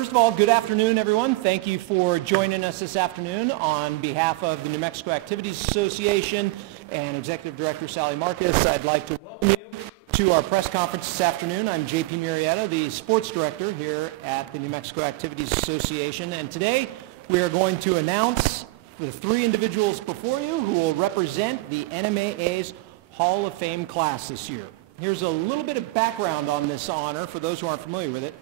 First of all, good afternoon, everyone. Thank you for joining us this afternoon. On behalf of the New Mexico Activities Association and Executive Director Sally Marcus, I'd like to welcome you to our press conference this afternoon. I'm J.P. Murrieta, the Sports Director here at the New Mexico Activities Association, and today we are going to announce the three individuals before you who will represent the NMAA's Hall of Fame class this year. Here's a little bit of background on this honor for those who aren't familiar with it.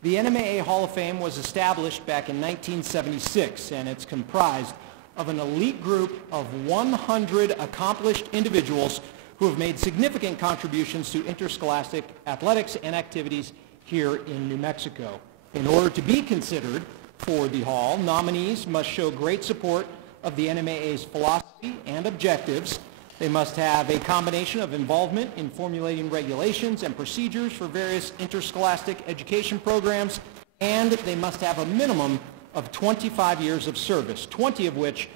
The NMAA Hall of Fame was established back in 1976, and it's comprised of an elite group of 100 accomplished individuals who have made significant contributions to interscholastic athletics and activities here in New Mexico. In order to be considered for the Hall, nominees must show great support of the NMAA's philosophy and objectives. They must have a combination of involvement in formulating regulations and procedures for various interscholastic education programs, and they must have a minimum of 25 years of service, 20 of which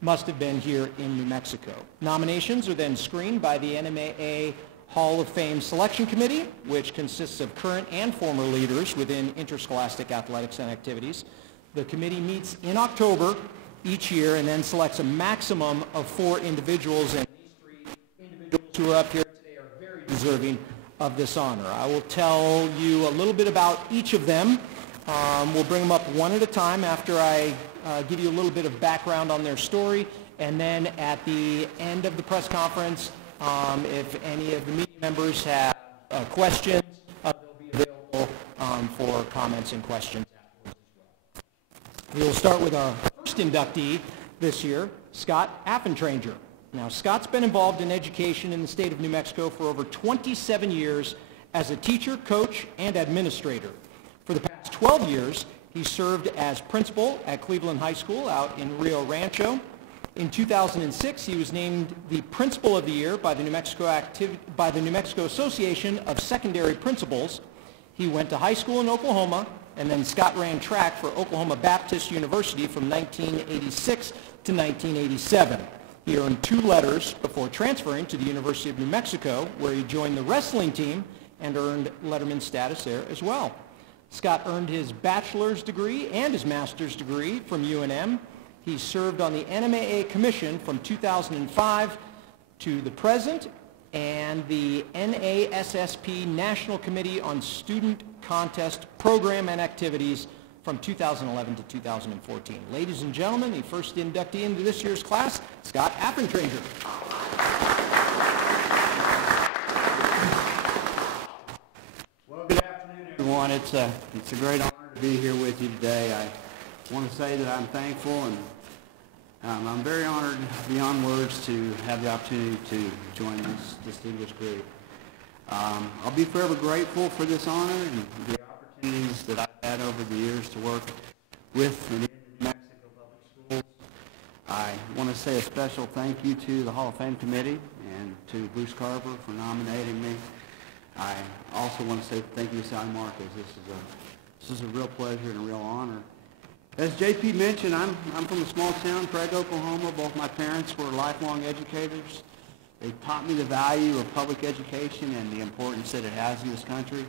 must have been here in New Mexico. Nominations are then screened by the NMAA Hall of Fame Selection Committee, which consists of current and former leaders within interscholastic athletics and activities. The committee meets in October each year and then selects a maximum of 4 individuals, and these 3 individuals who are up here today are very deserving of this honor. I will tell you a little bit about each of them. We'll bring them up one at a time after I give you a little bit of background on their story, and then at the end of the press conference, if any of the media members have questions, they'll be available for comments and questions afterwards as well. We'll start with our first inductee this year, Scott Affentranger. Now, Scott's been involved in education in the state of New Mexico for over 27 years as a teacher, coach, and administrator. For the past 12 years, he served as principal at Cleveland High School out in Rio Rancho. In 2006, he was named the Principal of the Year by the New Mexico Association of Secondary Principals. He went to high school in Oklahoma, and then Scott ran track for Oklahoma Baptist University from 1986 to 1987. He earned 2 letters before transferring to the University of New Mexico, where he joined the wrestling team and earned letterman status there as well. Scott earned his bachelor's degree and his master's degree from UNM. He served on the NMAA Commission from 2005 to the present, and the NASSP National Committee on Student Contest Program and Activities from 2011 to 2014. Ladies and gentlemen, the first inductee into this year's class, Scott Affentranger. Well, good afternoon, everyone. It's a great honor to be here with you today. I want to say that I'm thankful, and I'm very honored beyond words to have the opportunity to join this distinguished group. I'll be forever grateful for this honor and the opportunities that I've had over the years to work with the New Mexico Public Schools. I want to say a special thank you to the Hall of Fame Committee and to Bruce Carver for nominating me. I also want to say thank you to Sally Marcus. This is a real pleasure and a real honor. As JP mentioned, I'm from a small town, Craig, Oklahoma. Both my parents were lifelong educators. They taught me the value of public education and the importance that it has in this country.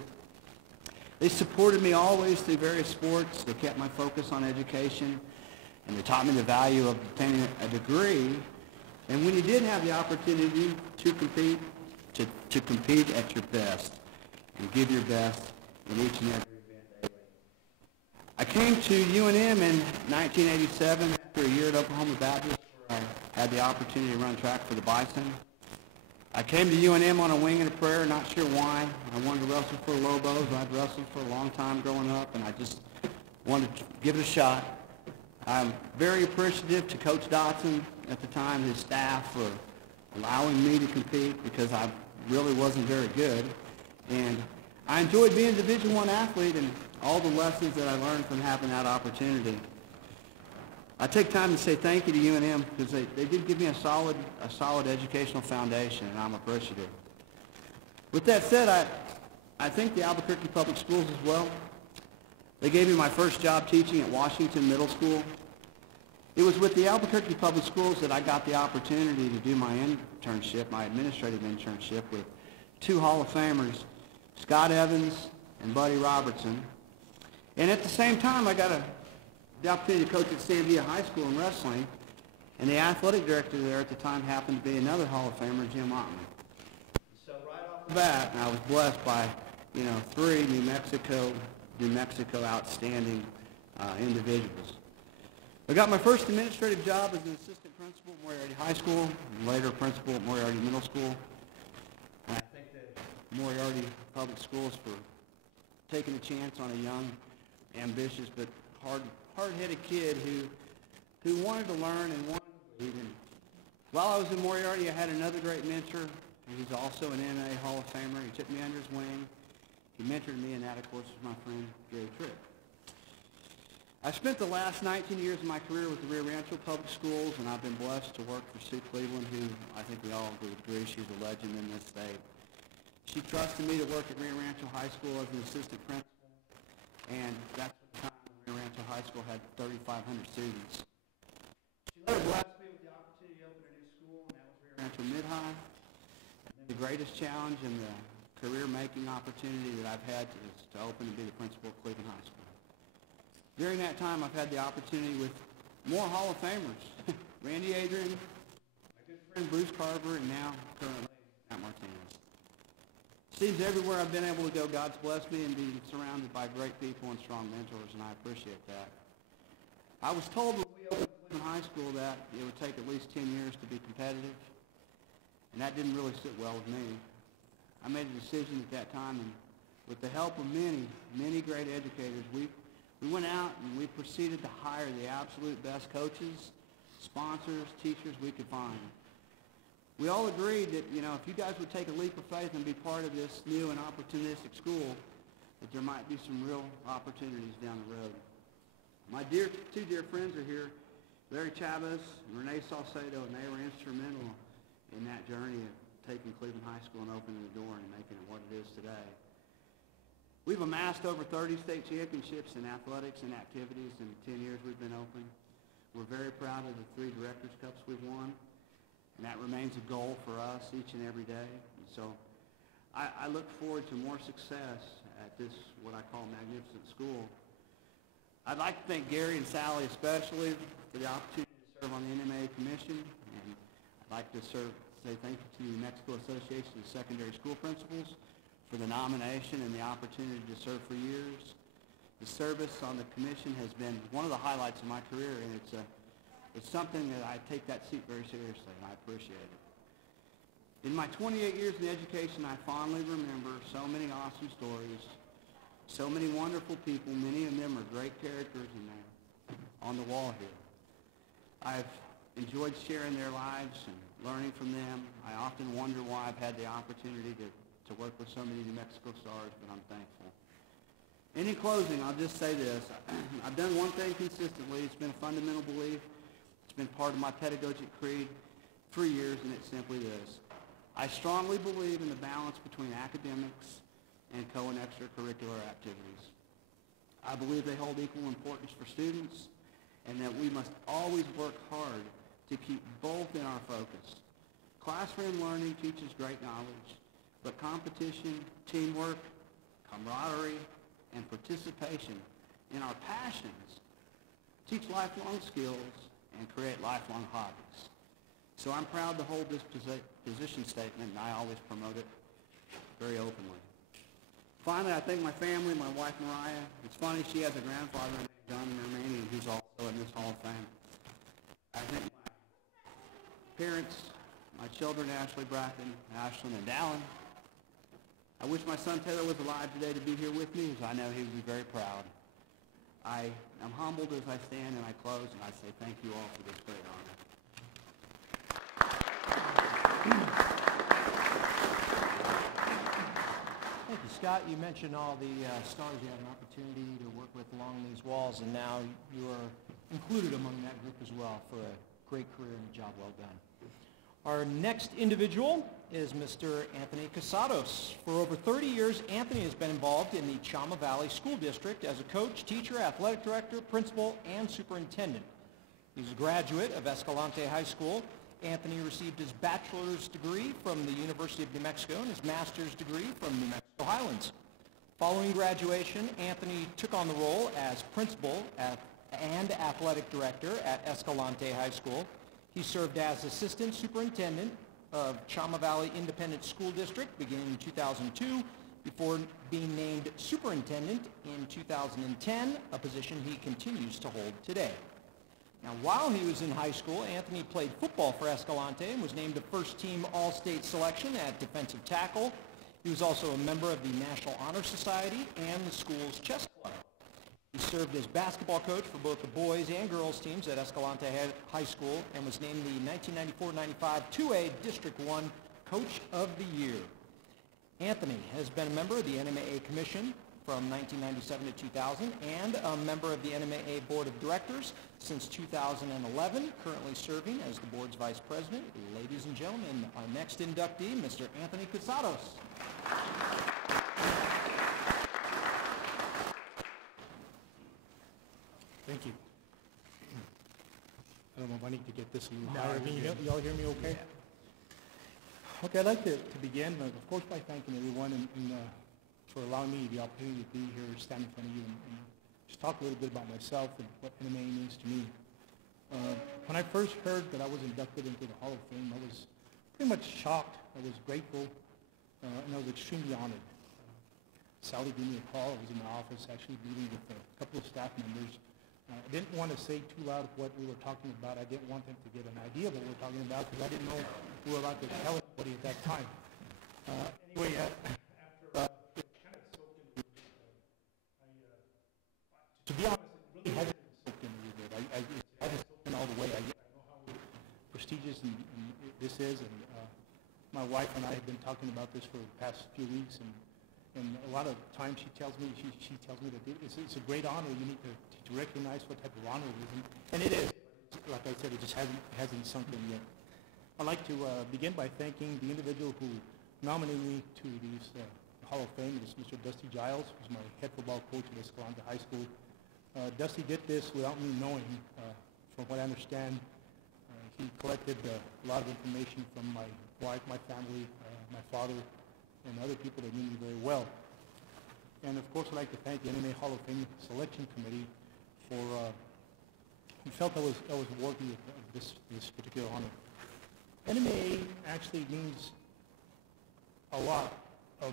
They supported me always through various sports. They kept my focus on education, and they taught me the value of obtaining a degree. And when you did have the opportunity to compete, to compete at your best and give your best in each and every event daily. I came to UNM in 1987 after a year at Oklahoma Baptist, where I had the opportunity to run track for the Bison. I came to UNM on a wing and a prayer, not sure why. I wanted to wrestle for the Lobos. I'd wrestled for a long time growing up, and I just wanted to give it a shot. I'm very appreciative to Coach Dotson at the time, his staff, for allowing me to compete because I really wasn't very good. And I enjoyed being a Division I athlete and all the lessons that I learned from having that opportunity. I take time to say thank you to UNM because they did give me a solid educational foundation, and I'm appreciative. With that said, I thank the Albuquerque Public Schools as well. They gave me my first job teaching at Washington Middle School. It was with the Albuquerque Public Schools that I got the opportunity to do my internship, my administrative internship, with 2 Hall of Famers, Scott Evans and Buddy Robertson. And at the same time, I got the opportunity to coach at Sandia High School in wrestling, and the athletic director there at the time happened to be another Hall of Famer, Jim Ottman. So right off the bat, I was blessed by, 3 New Mexico outstanding individuals. I got my first administrative job as an assistant principal at Moriarty High School, and later principal at Moriarty Middle School. And I think that Moriarty Public Schools for taking a chance on a young, ambitious, but hard-headed kid who wanted to learn and wanted to lead. And while I was in Moriarty, I had another great mentor. He's also an NMAA Hall of Famer. He took me under his wing. He mentored me, and that, of course, is my friend Gary Tripp. I spent the last 19 years of my career with the Rio Rancho Public Schools, and I've been blessed to work for Sue Cleveland, who I think we all would agree she's a legend in this state. She trusted me to work at Rio Rancho High School as an assistant principal, and that's the time when Rio Rancho High School had 3,500 students. She later blessed me with the opportunity to open a new school, and that was Rio Rancho Mid-High. The greatest challenge and the career-making opportunity that I've had is to open and be the principal of Cleveland High School. During that time, I've had the opportunity with more Hall of Famers. Randy Adrian, my good friend Bruce Carver, and now currently Matt Martinez. Seems everywhere I've been able to go, God's blessed me and be surrounded by great people and strong mentors, and I appreciate that. I was told when we opened Cleveland High School that it would take at least 10 years to be competitive, and that didn't really sit well with me. I made a decision at that time, and with the help of many great educators, we went out and we proceeded to hire the absolute best coaches, sponsors, teachers we could find. We all agreed that, if you guys would take a leap of faith and be part of this new and opportunistic school, that there might be some real opportunities down the road. My two dear friends are here, Larry Chavez and Renee Salcedo, and they were instrumental in that journey of taking Cleveland High School and opening the door and making it what it is today. We've amassed over 30 state championships in athletics and activities in the 10 years we've been open. We're very proud of the 3 Directors' Cups we've won, and that remains a goal for us each and every day. And so I look forward to more success at this, what I call, magnificent school. I'd like to thank Gary and Sally especially for the opportunity to serve on the NMAA Commission, and I'd like to say thank you to the New Mexico Association of Secondary School Principals for the nomination and the opportunity to serve for years. The service on the commission has been one of the highlights of my career, and it's something that I take that seat very seriously, and I appreciate it. In my 28 years in education, I fondly remember so many awesome stories, so many wonderful people. Many of them are great characters in there on the wall here. I've enjoyed sharing their lives and learning from them. I often wonder why I've had the opportunity to work with so many New Mexico stars, but I'm thankful. And in closing, I'll just say this. I've done one thing consistently. It's been a fundamental belief. It's been part of my pedagogic creed for years, and it's simply this. I strongly believe in the balance between academics and co- and extracurricular activities. I believe they hold equal importance for students, and that we must always work hard to keep both in our focus. Classroom learning teaches great knowledge, but competition, teamwork, camaraderie, and participation in our passions teach lifelong skills and create lifelong hobbies. So I'm proud to hold this position statement, and I always promote it very openly. Finally, I thank my family, my wife Mariah. It's funny, she has a grandfather named John Romanian who's also in this Hall of Fame. I thank my parents, my children, Ashley, Bracken, Ashlyn, and Dallin. I wish my son Taylor was alive today to be here with me, as I know he would be very proud. I am humbled as I stand and I close, and I say thank you all for this great honor. Thank you, Scott. You mentioned all the stars you had an opportunity to work with along these walls, and now you are included among that group as well for a great career and a job well done. Our next individual is Mr. Anthony Casados. For over 30 years, Anthony has been involved in the Chama Valley School District as a coach, teacher, athletic director, principal, and superintendent. He's a graduate of Escalante High School. Anthony received his bachelor's degree from the University of New Mexico and his master's degree from New Mexico Highlands. Following graduation, Anthony took on the role as principal and athletic director at Escalante High School. He served as assistant superintendent of Chama Valley Independent School District beginning in 2002 before being named superintendent in 2010, a position he continues to hold today. Now, while he was in high school, Anthony played football for Escalante and was named a first-team All-State selection at defensive tackle. He was also a member of the National Honor Society and the school's chess club. He served as basketball coach for both the boys and girls teams at Escalante High School and was named the 1994-95 2A District 1 Coach of the Year. Anthony has been a member of the NMAA Commission from 1997 to 2000 and a member of the NMAA Board of Directors since 2011, currently serving as the board's vice president. Ladies and gentlemen, our next inductee, Mr. Anthony Casados. Thank you. I don't know if I need to get this a little higher. Can you all hear me okay? Yeah. Okay, I'd like to begin, of course, by thanking everyone for allowing me the opportunity to be here, stand in front of you, and just talk a little bit about myself and what NMAA means to me. When I first heard that I was inducted into the Hall of Fame, I was pretty much shocked. I was grateful, and I was extremely honored. Sally gave me a call. I was in my office actually meeting with a couple of staff members. I didn't want to say too loud what we were talking about. I didn't want them to get an idea of what we were talking about because I didn't know we were allowed to tell anybody at that time. Anyway, after it kind of soaked into to be honest, it really hasn't soaked in a little bit. It hasn't soaked in all the way. I know how prestigious and this is, and my wife and I have been talking about this for the past few weeks, and a lot of times she tells me that it's a great honor. You need to recognize what type of honor it is, and it is. Like I said, it just hasn't sunk in yet. I'd like to begin by thanking the individual who nominated me to these Hall of Fame. It's Mr. Dusty Giles, who's my head football coach at Escalante High School. Dusty did this without me knowing. From what I understand, he collected a lot of information from my wife, my family, my father, and other people that knew me very well. And of course, I'd like to thank the NMAA Hall of Fame Selection Committee for who felt I was worthy of this particular honor. NMAA actually means a lot,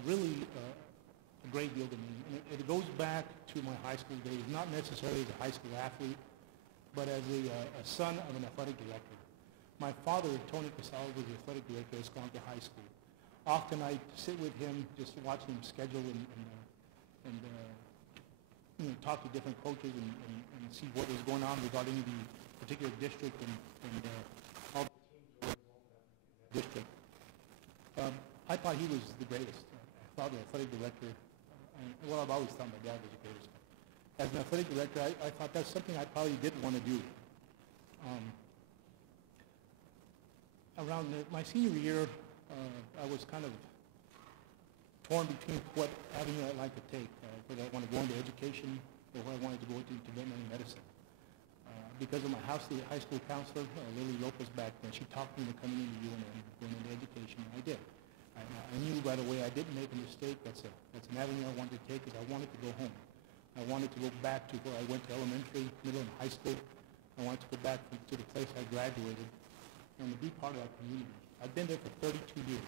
really a great deal to me. And it goes back to my high school days, not necessarily as a high school athlete, but as a son of an athletic director. My father, Tony Casal, was the athletic director at Escalante High School. Often I sit with him, just watch him schedule and talk to different coaches and see what was going on regarding the particular district and all the teams that were involved in that district. I thought he was the greatest. I thought the athletic director, well, I've always thought my dad was the greatest. As an athletic director, I thought that's something I probably didn't want to do. Around my senior year, I was kind of torn between what avenue I'd like to take, whether I want to go into education or whether I wanted to go into veterinary medicine. Because of my high school counselor, Lily Lopez, back then, she talked me into coming into UNM, going into education, and I did. I knew right away I didn't make a mistake. That's an avenue I wanted to take because I wanted to go home. I wanted to go back to where I went to elementary, middle, and high school. I wanted to go back to the place I graduated and to be part of that community. I've been there for 32 years.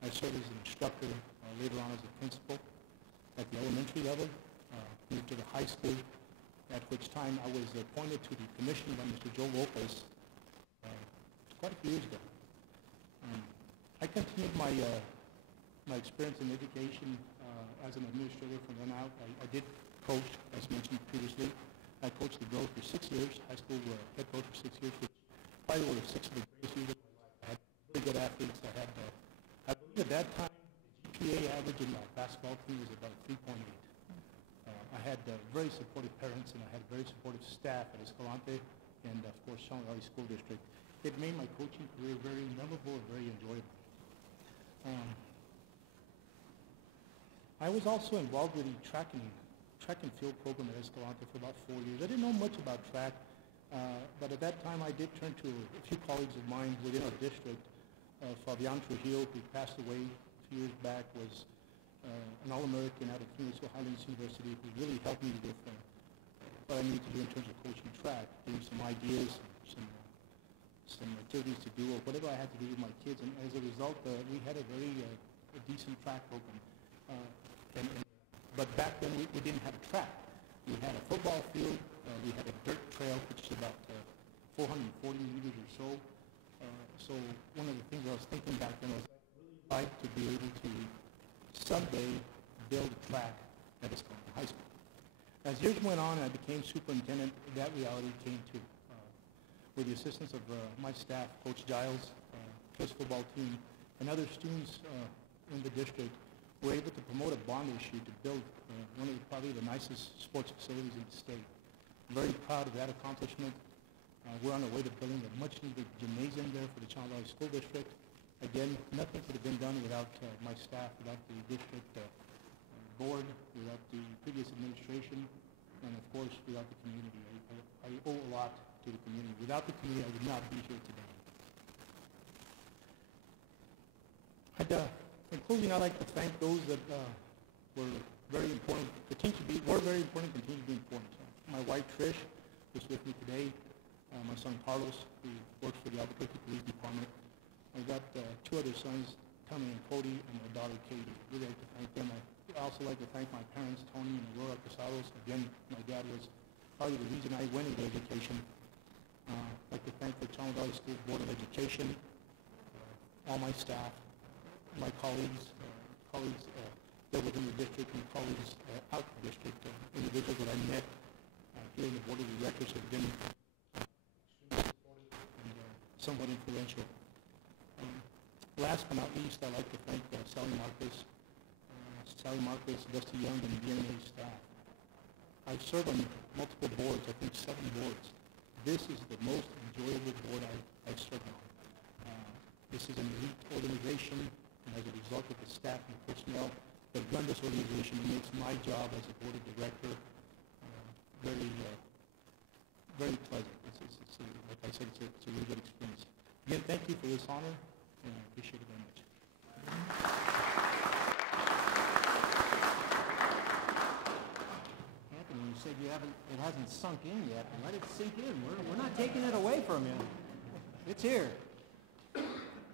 I served as an instructor, later on as a principal at the elementary level, moved to the high school, at which time I was appointed to the commission by Mr. Joe Lopez quite a few years ago. I continued my experience in education as an administrator from then out. I did coach, as mentioned previously. I coached the girls for 6 years, high school head coach for 6 years, which probably were 6 of the greatest years of my life. I had really good athletes. I believe at that time, the GPA average in my basketball team was about 3.8. I had very supportive parents, and I had very supportive staff at Escalante and, of course, Chama Valley School District. It made my coaching career very memorable and very enjoyable. I was also involved with the track and field program at Escalante for about 4 years. I didn't know much about track, but at that time I did turn to a few colleagues of mine within our district. Fabian Trujillo, who passed away a few years back, was an All-American out of Phoenix Highlands University, who really helped me with what I need to do in terms of coaching track, gave me some ideas, some activities to do, or whatever I had to do with my kids. And as a result, we had a very a decent track program. But back then, we didn't have a track. We had a football field. We had a dirt trail, which is about 440 meters or so. So one of the things I was thinking back then was I'd like to be able to someday build a track at Escalante High School. As years went on and I became superintendent, that reality came to. With the assistance of my staff, Coach Giles, his football team, and other students in the district, we're able to promote a bond issue to build one of probably the nicest sports facilities in the state. I'm very proud of that accomplishment. We're on our way to building a much-needed gymnasium there for the Channel Valley School District. Again, nothing could have been done without my staff, without the district board, without the previous administration, and of course, without the community. I owe a lot to the community. Without the community, I would not be here today. In closing, I'd like to thank those that were very important, were very important, continue to be important. My wife, Trish, who's with me today, my son, Carlos, who works for the Albuquerque Police Department. I've got two other sons, Tommy and Cody, and my daughter, Katie. I'd really like to thank them. I also like to thank my parents, Tony and Aurora Casados. Again, my dad was probably the reason I went into education. I'd like to thank the Channel Valley School Board of Education, all my staff, my colleagues that were in the district and colleagues out of the district, individuals that I met here in the Board of Directors have been extremely supportive and somewhat influential. Last but not least, I'd like to thank Sally Marcus, Dusty Young, and the NMAA staff. I've served on multiple boards, I think 7 boards. This is the most enjoyable board I've served on. This is an elite organization, and as a result of the staff and personnel that run this organization, it makes my job as a board of director very pleasant. Like I said, it's a really good experience. Again, thank you for this honor, and I appreciate it very much. Anthony, you said it hasn't sunk in yet. Let it sink in. We're not taking it away from you. It's here.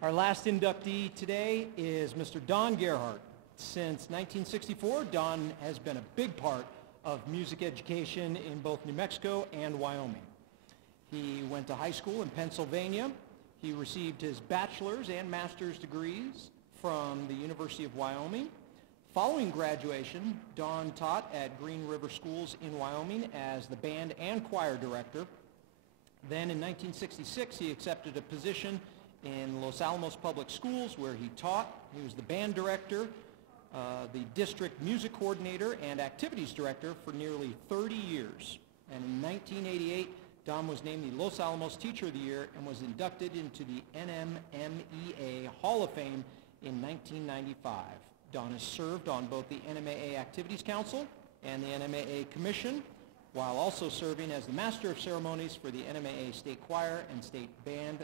Our last inductee today is Mr. Don Gerhardt. Since 1964, Don has been a big part of music education in both New Mexico and Wyoming. He went to high school in Pennsylvania. He received his bachelor's and master's degrees from the University of Wyoming. Following graduation, Don taught at Green River Schools in Wyoming as the band and choir director. Then in 1966, he accepted a position in Los Alamos Public Schools where he taught. He was the band director, the district music coordinator, and activities director for nearly 30 years. And in 1988, Don was named the Los Alamos Teacher of the Year and was inducted into the NMAA Hall of Fame in 1995. Don has served on both the NMAA Activities Council and the NMAA Commission, while also serving as the Master of Ceremonies for the NMAA State Choir and State Band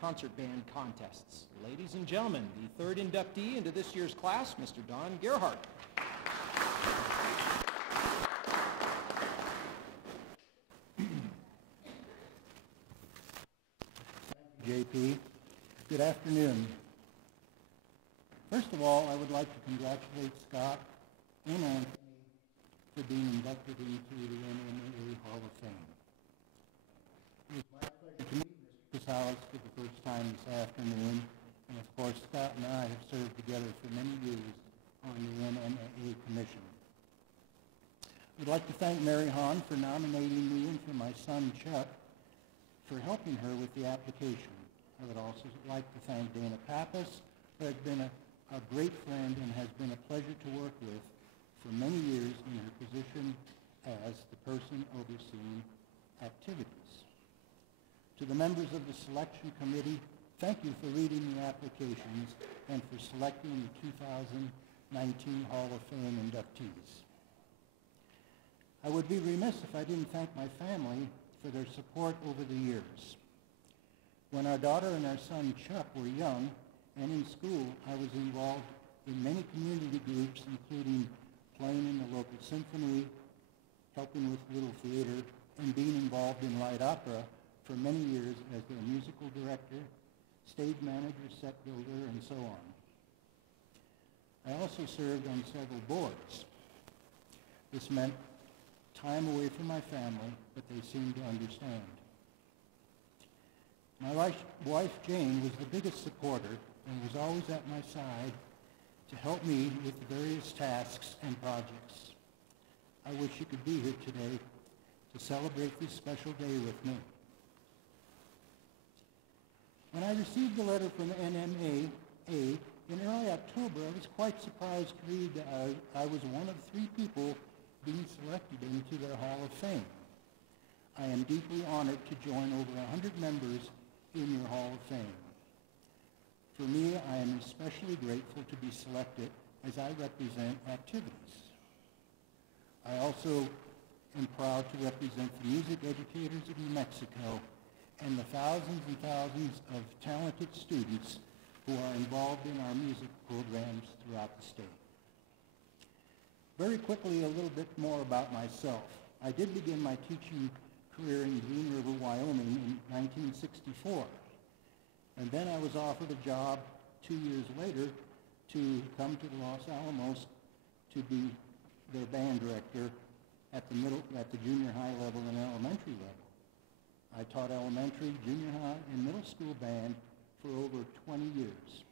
Concert Band Contests. Ladies and gentlemen, the third inductee into this year's class, Mr. Don Gerhardt. JP. Good afternoon. First of all, I would like to congratulate Scott and Anthony for being inducted into the NMAA Hall of Fame. It was my pleasure to meet Mr. Casales for the first time this afternoon, and of course Scott and I have served together for many years on the NMAA Commission. I would like to thank Mary Hahn for nominating me and for my son Chuck for helping her with the application. I would also like to thank Dana Pappas, who has been a great friend and has been a pleasure to work with for many years in her position as the person overseeing activities. To the members of the selection committee, thank you for reading the applications and for selecting the 2019 Hall of Fame inductees. I would be remiss if I didn't thank my family for their support over the years. When our daughter and our son Chuck were young and in school, I was involved in many community groups, including playing in the local symphony, helping with Little Theater, and being involved in light opera for many years as their musical director, stage manager, set builder, and so on. I also served on several boards. This meant time away from my family, but they seemed to understand. My wife, Jane, was the biggest supporter and was always at my side to help me with the various tasks and projects. I wish you could be here today to celebrate this special day with me. When I received the letter from NMAA in early October, I was quite surprised to read that I was one of 3 people being selected into their Hall of Fame. I am deeply honored to join over 100 members in your Hall of Fame. For me, I am especially grateful to be selected as I represent activities. I also am proud to represent the music educators of New Mexico and the thousands and thousands of talented students who are involved in our music programs throughout the state. Very quickly, a little bit more about myself. I did begin my teaching career in Green River, Wyoming in 1964. And then I was offered a job 2 years later to come to Los Alamos to be their band director at the junior high level and elementary level. I taught elementary, junior high, and middle school band for over 20 years.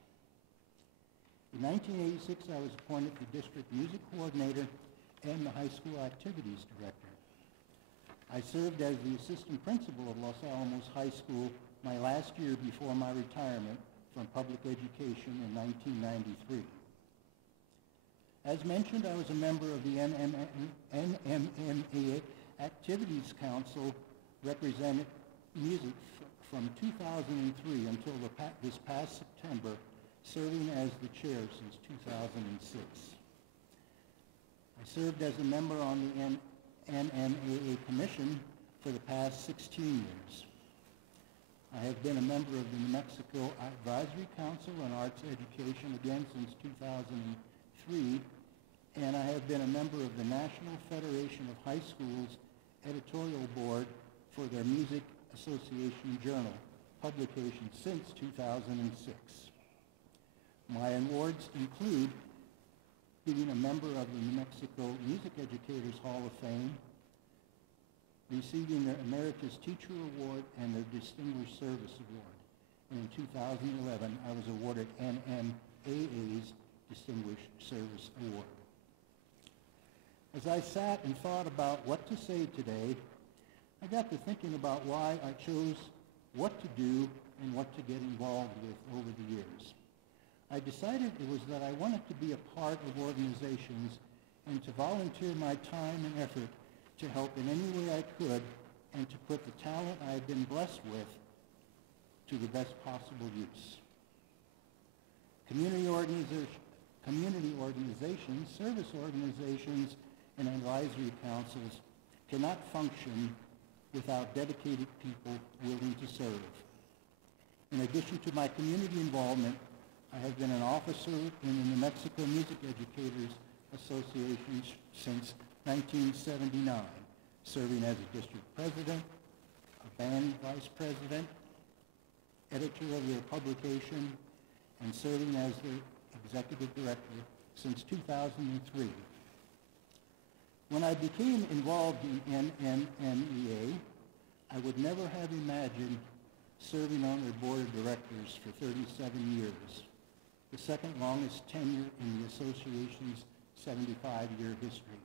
In 1986, I was appointed the district music coordinator and the high school activities director. I served as the assistant principal of Los Alamos High School my last year before my retirement from public education in 1993. As mentioned, I was a member of the NMAA Activities Council, represented music from 2003 until this past September, serving as the chair since 2006. I served as a member on the NMAA Commission for the past 16 years. I have been a member of the New Mexico Advisory Council on Arts Education again since 2003, and I have been a member of the National Federation of High Schools editorial board for their Music Association Journal publication since 2006. My awards include being a member of the New Mexico Music Educators Hall of Fame, receiving their Emeritus Teacher Award and their Distinguished Service Award. And in 2011, I was awarded NMAA's Distinguished Service Award. As I sat and thought about what to say today, I got to thinking about why I chose what to do and what to get involved with over the years. I decided it was that I wanted to be a part of organizations and to volunteer my time and effort to help in any way I could and to put the talent I've been blessed with to the best possible use. Community organizations, service organizations, and advisory councils cannot function without dedicated people willing to serve. In addition to my community involvement, I have been an officer in the New Mexico Music Educators Association since 1979, serving as a district president, a band vice president, editor of their publication, and serving as their executive director since 2003. When I became involved in NMAA, I would never have imagined serving on their board of directors for 37 years, the second longest tenure in the association's 75-year history.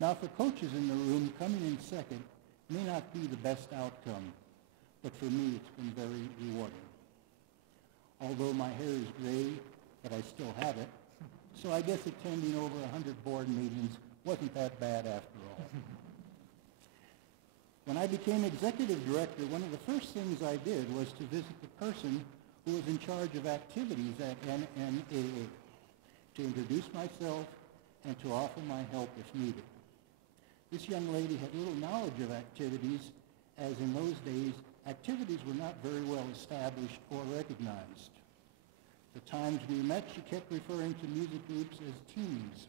Now, for coaches in the room, coming in second may not be the best outcome, but for me, it's been very rewarding. Although my hair is gray, but I still have it, so I guess attending over 100 board meetings wasn't that bad after all. When I became executive director, one of the first things I did was to visit the person who was in charge of activities at NMAA, to introduce myself and to offer my help if needed. This young lady had little knowledge of activities, as in those days, activities were not very well established or recognized. The times we met, she kept referring to music groups as teams.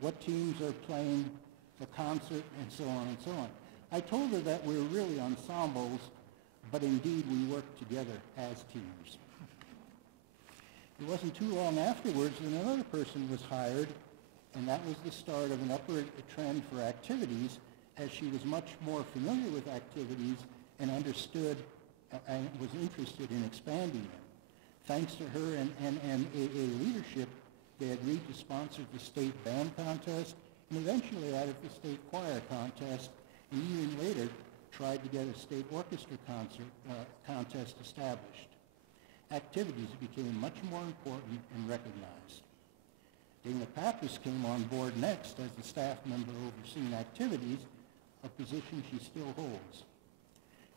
What teams are playing the concert, and so on and so on. I told her that we're really ensembles, but indeed we work together as teams. It wasn't too long afterwards that another person was hired, and that was the start of an upward trend for activities, as she was much more familiar with activities and understood and was interested in expanding them. Thanks to her and NMAA leadership, they agreed to sponsor the state band contest and eventually added the state choir contest, and even later tried to get a state orchestra contest established. Activities became much more important and recognized. Dana Pappas came on board next as the staff member overseeing activities, a position she still holds.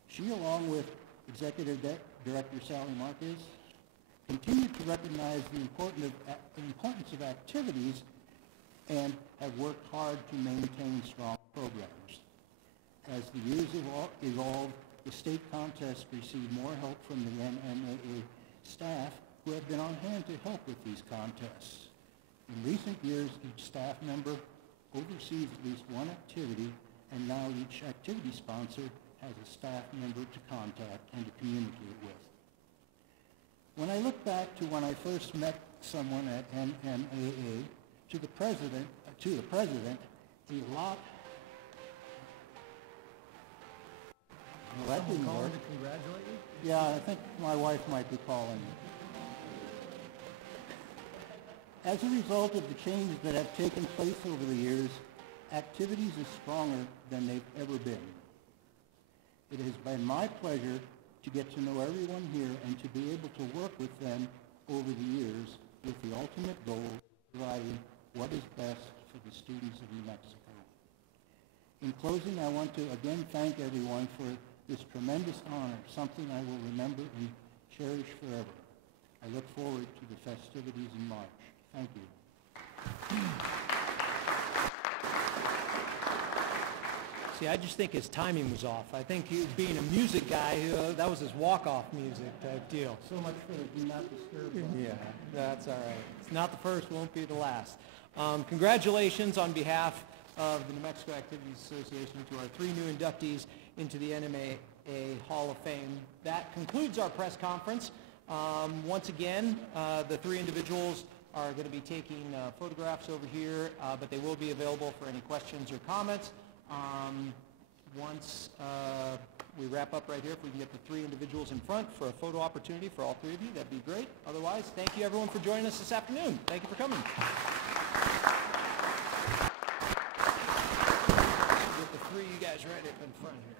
She, along with Executive Director Sally Marquez, continued to recognize the importance of activities and have worked hard to maintain strong programs. As the years evolved, the state contest received more help from the NMAA staff who have been on hand to help with these contests. In recent years, each staff member oversees at least one activity, and now each activity sponsor has a staff member to contact and to communicate with. When I look back to when I first met someone at NMAA, to the president, a lot. Well, that didn't work. To congratulate you? Yeah, I think my wife might be calling me. As a result of the changes that have taken place over the years, activities are stronger than they've ever been. It has been my pleasure to get to know everyone here and to be able to work with them over the years with the ultimate goal of providing what is best for the students of New Mexico. In closing, I want to again thank everyone for this tremendous honor, something I will remember and cherish forever. I look forward to the festivities in March. Thank you. See, I just think his timing was off. I think he, being a music guy, that was his walk-off music type deal. So much for the Do Not Disturb. Yeah, that's all right. It's not the first, won't be the last. Congratulations on behalf of the New Mexico Activities Association to our 3 new inductees into the NMAA Hall of Fame. That concludes our press conference. Once again, the 3 individuals are going to be taking photographs over here, but they will be available for any questions or comments. Once we wrap up right here, if we can get the 3 individuals in front for a photo opportunity for all 3 of you, that'd be great. Otherwise, thank you everyone for joining us this afternoon. Thank you for coming. Get the 3 you guys right up in front here.